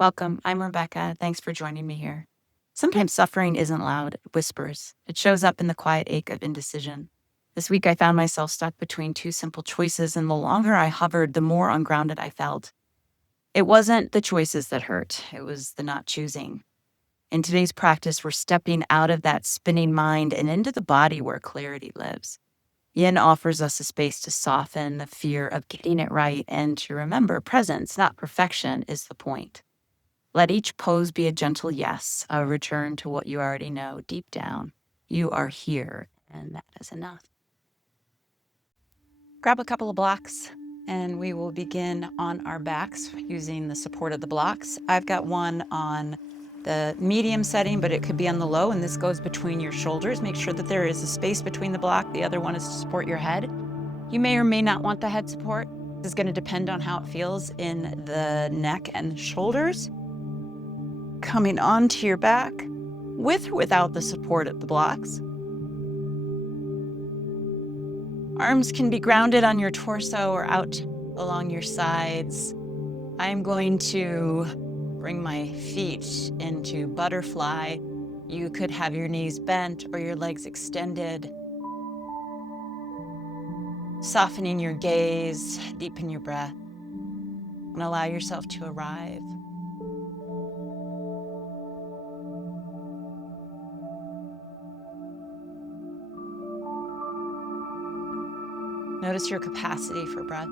Welcome. I'm Rebecca. Thanks for joining me here. Sometimes suffering isn't loud, it whispers. It shows up in the quiet ache of indecision. This week, I found myself stuck between two simple choices, and the longer I hovered, the more ungrounded I felt. It wasn't the choices that hurt, it was the not choosing. In today's practice, we're stepping out of that spinning mind and into the body where clarity lives. Yin offers us a space to soften the fear of getting it right and to remember presence, not perfection, is the point. Let each pose be a gentle yes, a return to what you already know deep down. You are here, and that is enough. Grab a couple of blocks, and we will begin on our backs using the support of the blocks. I've got one on the medium setting, but it could be on the low, and this goes between your shoulders. Make sure that there is a space between the block. The other one is to support your head. You may or may not want the head support. This is going to depend on how it feels in the neck and the shoulders. Coming onto your back with or without the support of the blocks. Arms can be grounded on your torso or out along your sides. I'm going to bring my feet into butterfly. You could have your knees bent or your legs extended. Softening your gaze, deepen your breath, and allow yourself to arrive. Notice your capacity for breath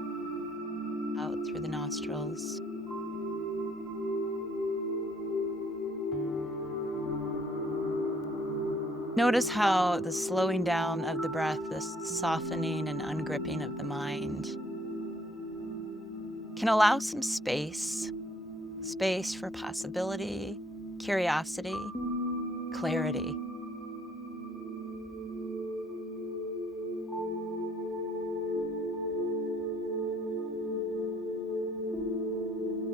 out through the nostrils. Notice how the slowing down of the breath, this softening and ungripping of the mind, can allow some space for possibility, curiosity, clarity.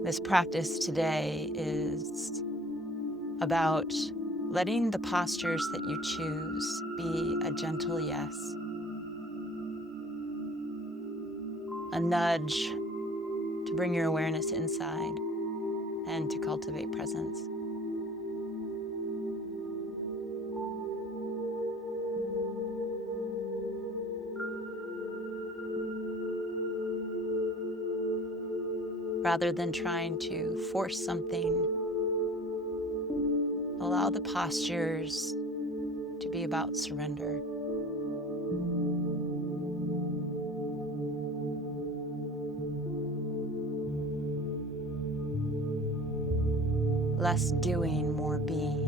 This practice today is about letting the postures that you choose be a gentle yes, a nudge to bring your awareness inside and to cultivate presence. Rather than trying to force something, allow the postures to be about surrender. Less doing, more being.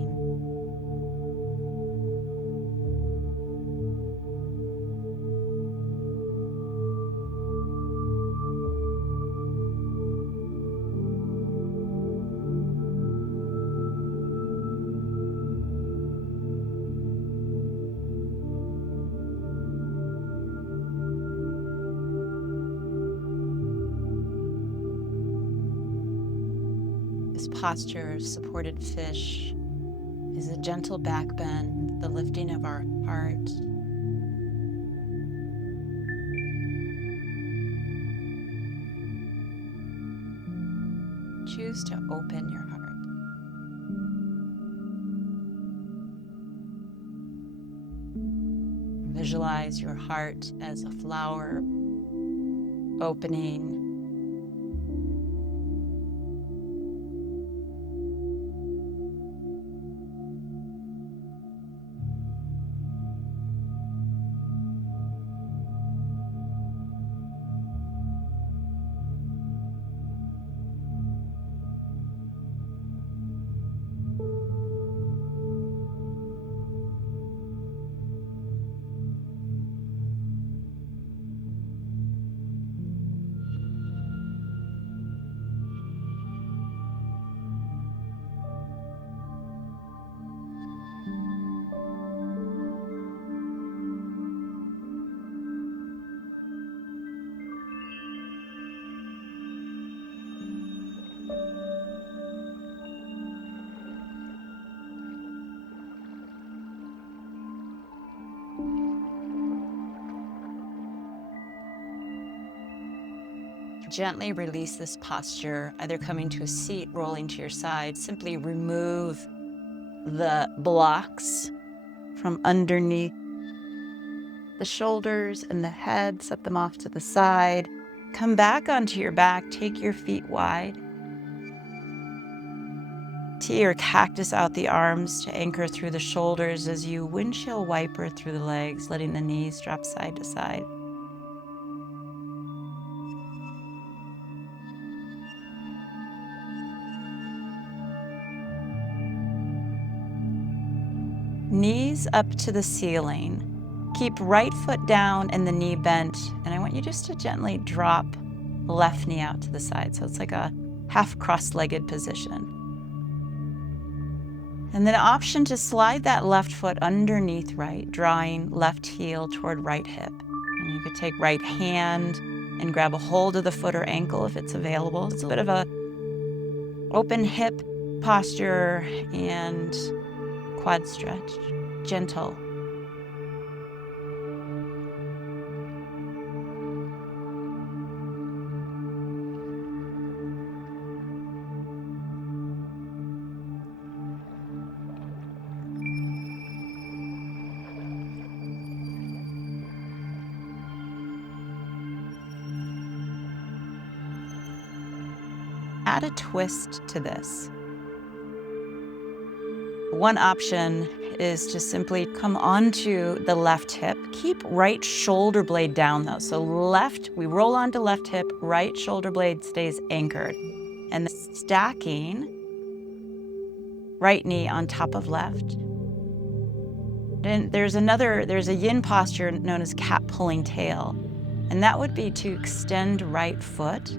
This posture of supported fish is a gentle back bend, the lifting of our heart. Choose to open your heart. Visualize your heart as a flower opening. Gently release this posture, either coming to a seat, rolling to your side. Simply remove the blocks from underneath the shoulders and the head, set them off to the side. Come back onto your back, take your feet wide. Tee or cactus out the arms to anchor through the shoulders as you windshield wiper through the legs, letting the knees drop side to side. Knees up to the ceiling. Keep right foot down and the knee bent. And I want you just to gently drop the left knee out to the side. So it's like a half cross-legged position. And then option to slide that left foot underneath right, drawing left heel toward right hip. And you could take right hand and grab a hold of the foot or ankle if it's available. It's a bit of a open hip posture and quad stretch, gentle. Add a twist to this. One option is to simply come onto the left hip. Keep right shoulder blade down though. So left, we roll onto left hip, right shoulder blade stays anchored. And stacking right knee on top of left. Then there's a yin posture known as cat pulling tail. And that would be to extend right foot,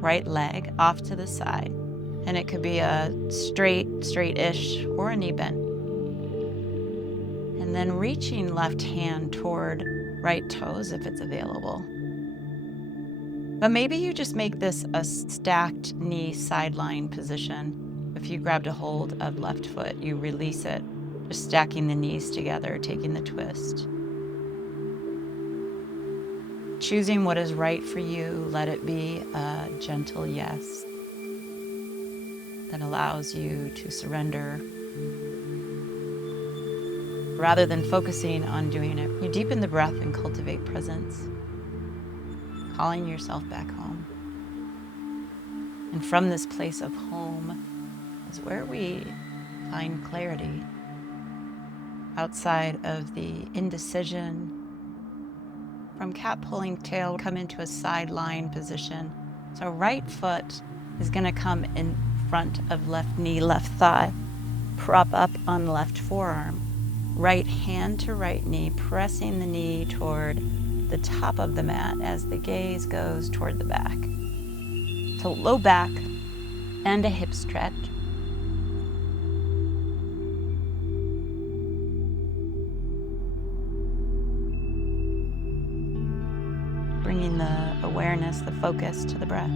right leg off to the side. And it could be a straight-ish, or a knee bend. And then reaching left hand toward right toes if it's available. But maybe you just make this a stacked knee sideline position. If you grabbed a hold of left foot, you release it, just stacking the knees together, taking the twist. Choosing what is right for you, let it be a gentle yes that allows you to surrender. Rather than focusing on doing it, you deepen the breath and cultivate presence, calling yourself back home. And from this place of home is where we find clarity, outside of the indecision. From cat pulling tail, come into a sideline position. So right foot is going to come in front of left knee, left thigh. Prop up on left forearm. Right hand to right knee, pressing the knee toward the top of the mat as the gaze goes toward the back. So low back and a hip stretch. Bringing the awareness, the focus to the breath.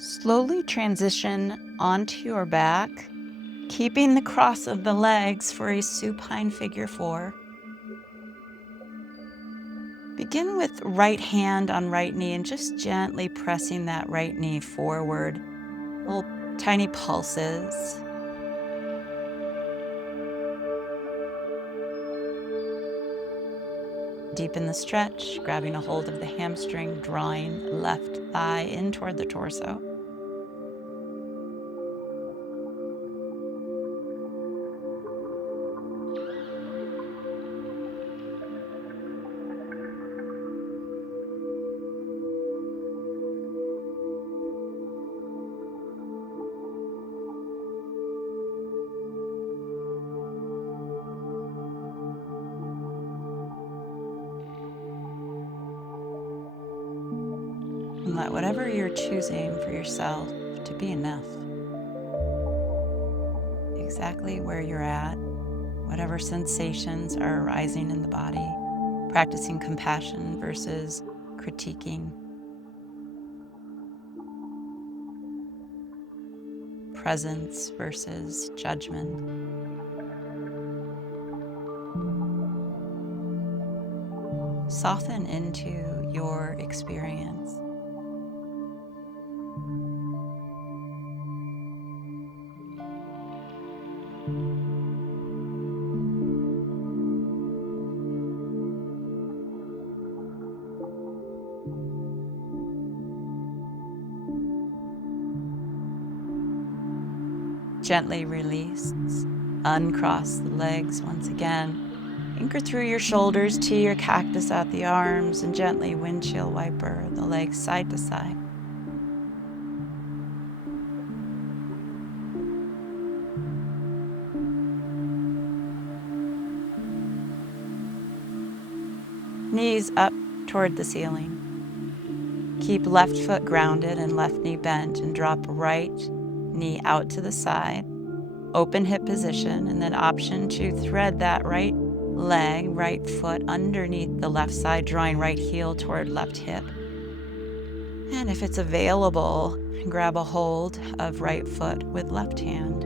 Slowly transition onto your back, keeping the cross of the legs for a supine figure 4. Begin with right hand on right knee and just gently pressing that right knee forward. Little tiny pulses. Deepen the stretch, grabbing a hold of the hamstring, drawing left thigh in toward the torso. And let whatever you're choosing for yourself to be enough. Exactly where you're at, whatever sensations are arising in the body, practicing compassion versus critiquing, presence versus judgment. Soften into your experience. Gently release. Uncross the legs once again. Anchor through your shoulders to your cactus at the arms and gently windshield wiper the legs side to side. Knees up toward the ceiling. Keep left foot grounded and left knee bent and drop right knee out to the side. Open hip position and then option to thread that right leg, right foot underneath the left side, drawing right heel toward left hip. And if it's available, grab a hold of right foot with left hand.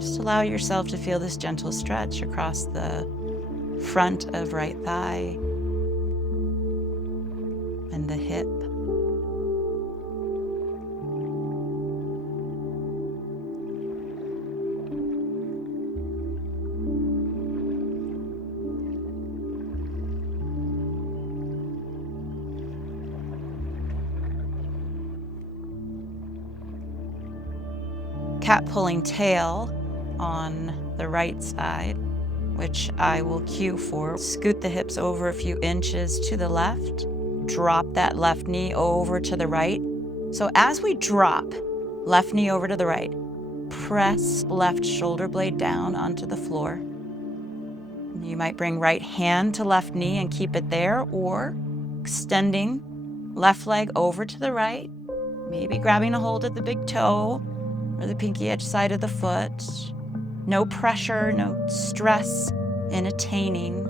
Just allow yourself to feel this gentle stretch across the front of right thigh and the hip. Cat pulling tail on the right side, which I will cue for. Scoot the hips over a few inches to the left. Drop that left knee over to the right. So as we drop, left knee over to the right, press left shoulder blade down onto the floor. You might bring right hand to left knee and keep it there, or extending left leg over to the right, maybe grabbing a hold of the big toe or the pinky edge side of the foot. No pressure, no stress in attaining.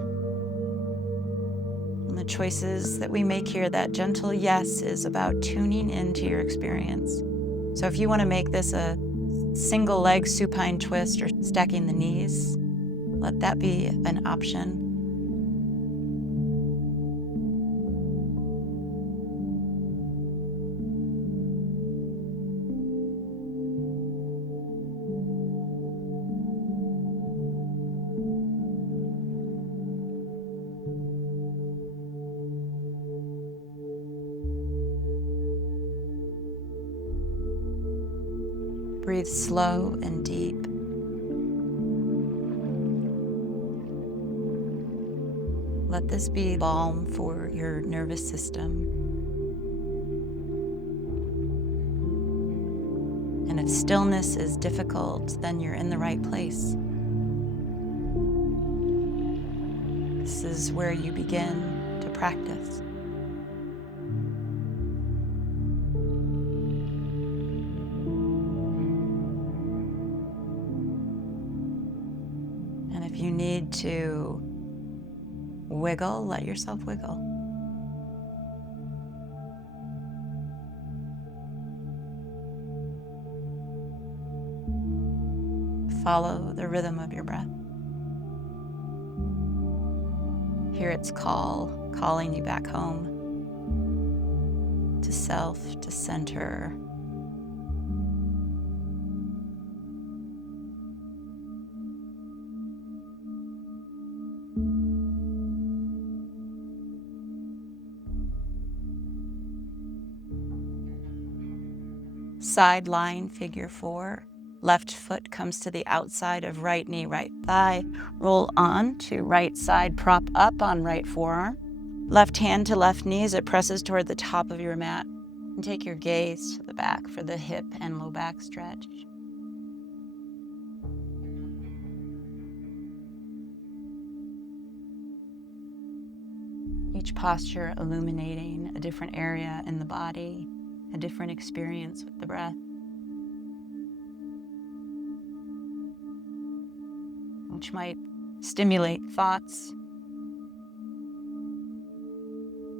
And the choices that we make here, that gentle yes is about tuning into your experience. So if you want to make this a single leg supine twist or stacking the knees, let that be an option. Breathe slow and deep. Let this be balm for your nervous system. And if stillness is difficult, then you're in the right place. This is where you begin to practice. And if you need to wiggle, let yourself wiggle. Follow the rhythm of your breath. Hear its call, calling you back home to self, to center. Sideline, figure 4. Left foot comes to the outside of right knee, right thigh. Roll on to right side, prop up on right forearm. Left hand to left knee as it presses toward the top of your mat. And take your gaze to the back for the hip and low back stretch. You each posture illuminating a different area in the body, a different experience with the breath, which might stimulate thoughts.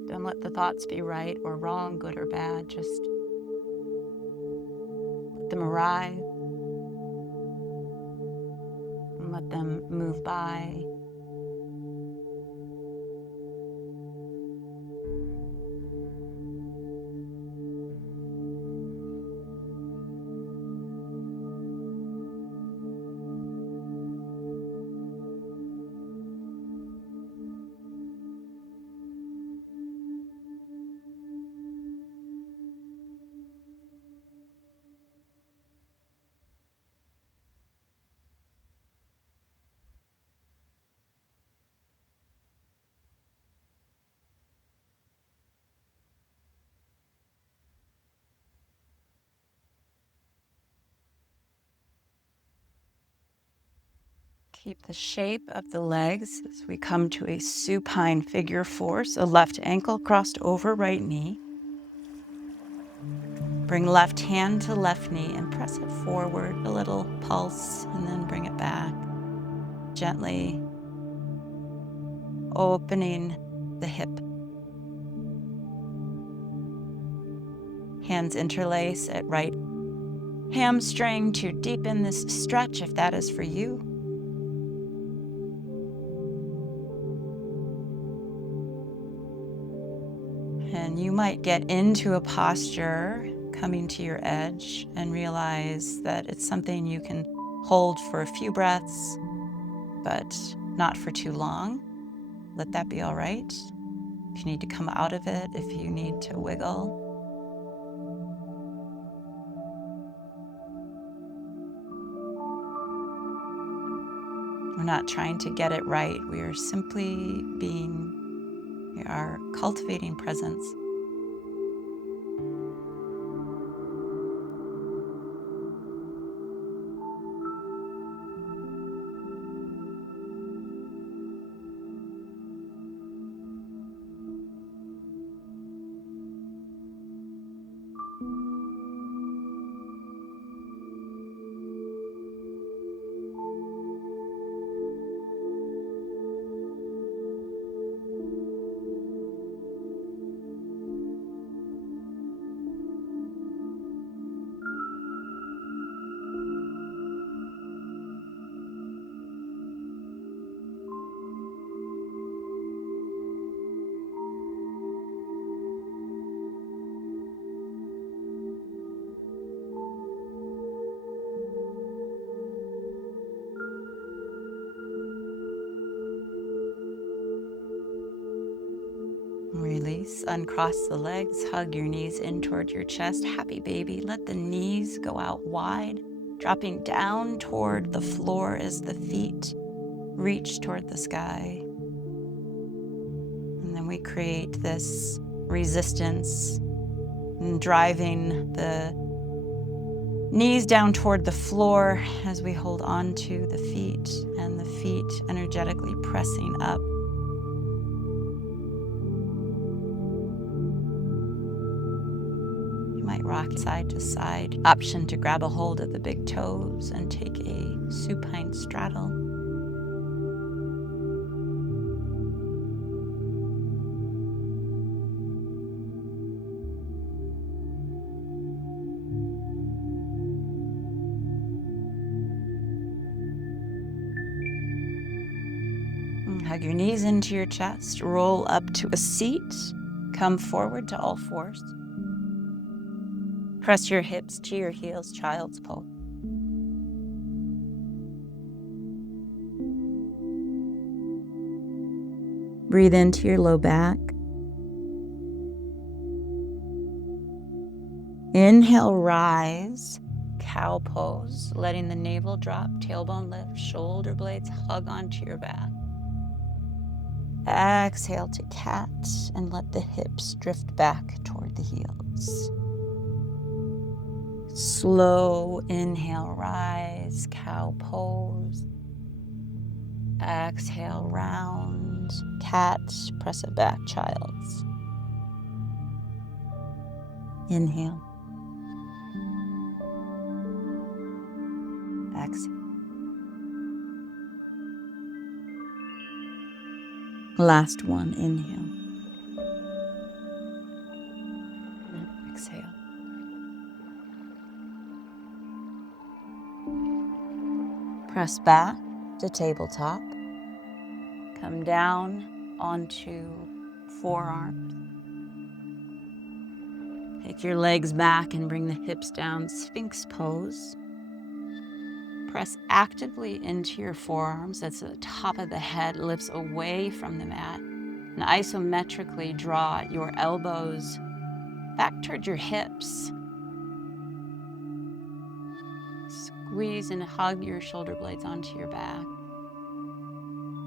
Don't let the thoughts be right or wrong, good or bad. Just let them arrive and let them move by. Keep the shape of the legs as we come to a supine figure four. So left ankle crossed over right knee. Bring left hand to left knee and press it forward, a little pulse, and then bring it back. Gently opening the hip. Hands interlace at right hamstring to deepen this stretch if that is for you. And you might get into a posture coming to your edge and realize that it's something you can hold for a few breaths, but not for too long. Let that be all right. If you need to come out of it, if you need to wiggle. We're not trying to get it right. We are simply we are cultivating presence. Release, uncross the legs, hug your knees in toward your chest. Happy baby, let the knees go out wide, dropping down toward the floor as the feet reach toward the sky. And then we create this resistance and driving the knees down toward the floor as we hold on to the feet and the feet energetically pressing up. Might rock side to side. Option to grab a hold of the big toes and take a supine straddle. And hug your knees into your chest. Roll up to a seat. Come forward to all fours. Press your hips to your heels, child's pose. Breathe into your low back. Inhale, rise, cow pose, letting the navel drop, tailbone lift, shoulder blades hug onto your back. Exhale to cat and let the hips drift back toward the heels. Slow inhale, rise, cow pose. Exhale, round. and cat, press it back, child's. Inhale. Exhale. Last one, inhale. And exhale. Press back to tabletop. Come down onto forearms. Take your legs back and bring the hips down, Sphinx pose. Press actively into your forearms as the top of the head lifts away from the mat. And isometrically draw your elbows back toward your hips. Squeeze and hug your shoulder blades onto your back.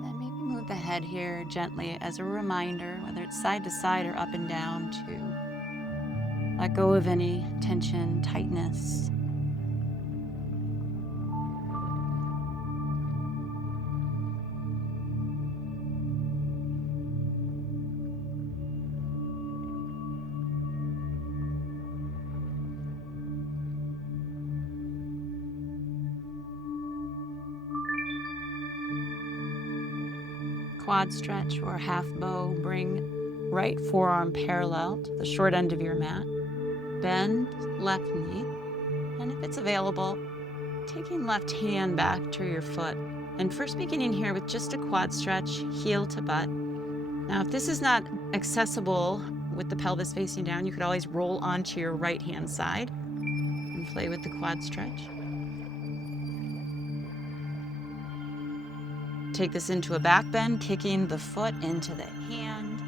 Then maybe move the head here gently as a reminder, whether it's side to side or up and down, to let go of any tension, tightness. Quad stretch or half bow. Bring right forearm parallel to the short end of your mat. Bend left knee, and if it's available, taking left hand back to your foot. And first beginning here with just a quad stretch, heel to butt. Now, if this is not accessible with the pelvis facing down, you could always roll onto your right hand side and play with the quad stretch. Take this into a back bend, kicking the foot into the hand.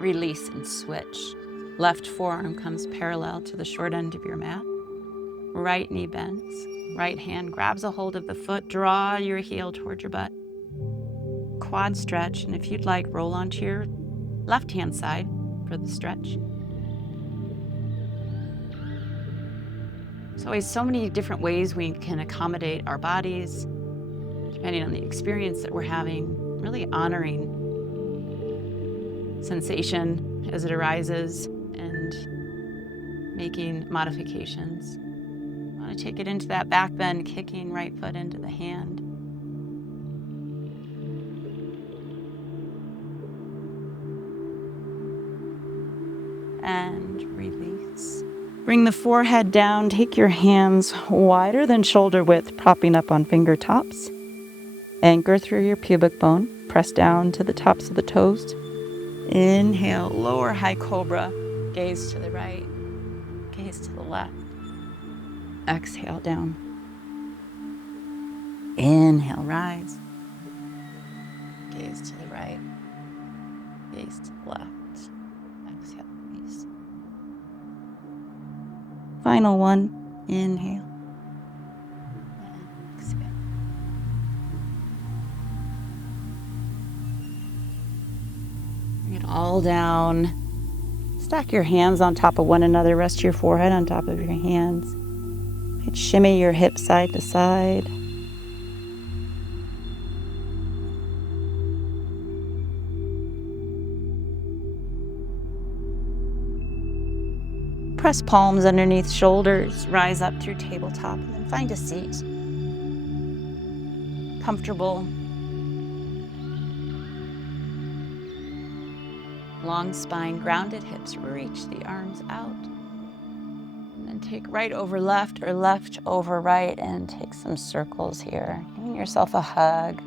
Release and switch. Left forearm comes parallel to the short end of your mat. Right knee bends. Right hand grabs a hold of the foot. Draw your heel toward your butt. Quad stretch, and if you'd like, roll onto your left hand side for the stretch. There's always so many different ways we can accommodate our bodies, depending on the experience that we're having, really honoring sensation as it arises and making modifications. I want to take it into that back bend, kicking right foot into the hand. And release. Bring the forehead down, take your hands wider than shoulder width, propping up on fingertops. Anchor through your pubic bone, press down to the tops of the toes. Inhale, lower high cobra, gaze to the right, gaze to the left. Exhale down. Inhale, rise. Gaze to the right, gaze to the left. Exhale, release. Final one, inhale. And exhale. Bring it all down. Stack your hands on top of one another. Rest your forehead on top of your hands. Shimmy your hips side to side. Press palms underneath shoulders, rise up through tabletop, and then find a seat. Comfortable. Long spine, grounded hips, reach the arms out. And then take right over left or left over right and take some circles here. Giving yourself a hug.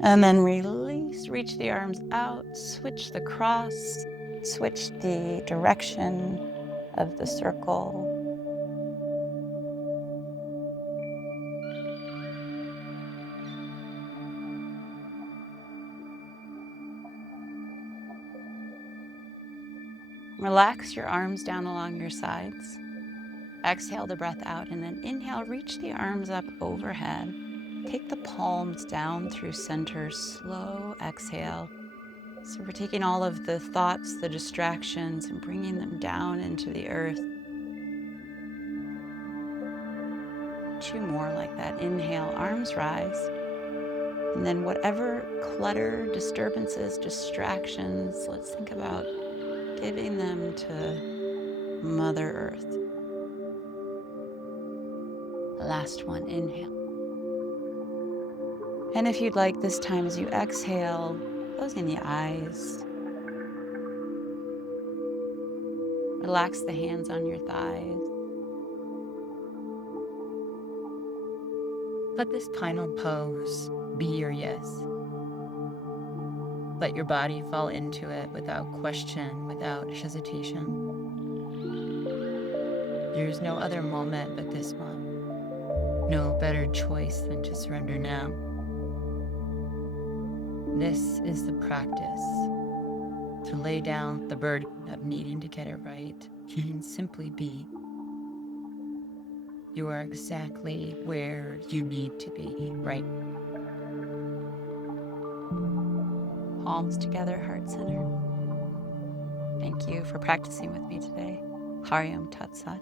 And then release, reach the arms out, switch the cross, switch the direction of the circle. Relax your arms down along your sides. Exhale the breath out, and then inhale, reach the arms up overhead. Take the palms down through center, slow exhale. So we're taking all of the thoughts, the distractions, and bringing them down into the earth. 2 more like that. Inhale, arms rise. And then whatever clutter, disturbances, distractions, let's think about giving them to Mother Earth. Last one, inhale. And if you'd like, this time as you exhale, closing the eyes, relax the hands on your thighs. Let this final pose be your yes. Let your body fall into it without question, without hesitation. There is no other moment but this one. No better choice than to surrender now. This is the practice. To lay down the burden of needing to get it right and simply be. You are exactly where you need to be right. Palms together, heart center. Thank you for practicing with me today. Hariom Tat Sat.